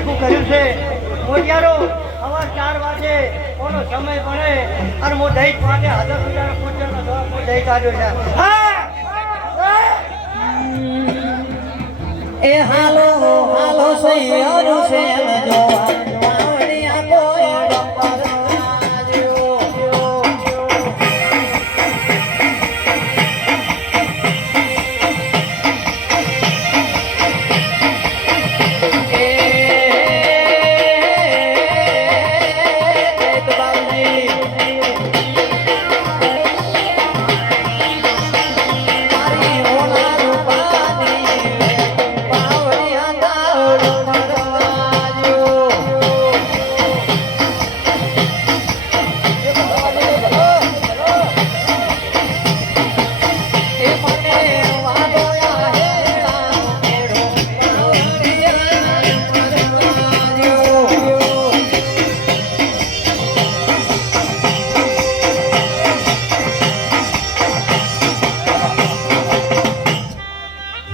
ભેગું કર્યું છે. મોટિયારો સવાર ચાર વાગે કોનો સમય પડે અને હું દહીં વાગે હાજર સુધારો પૂછ્યો હું દહીં કાઢ્યો છે. એ હાલો.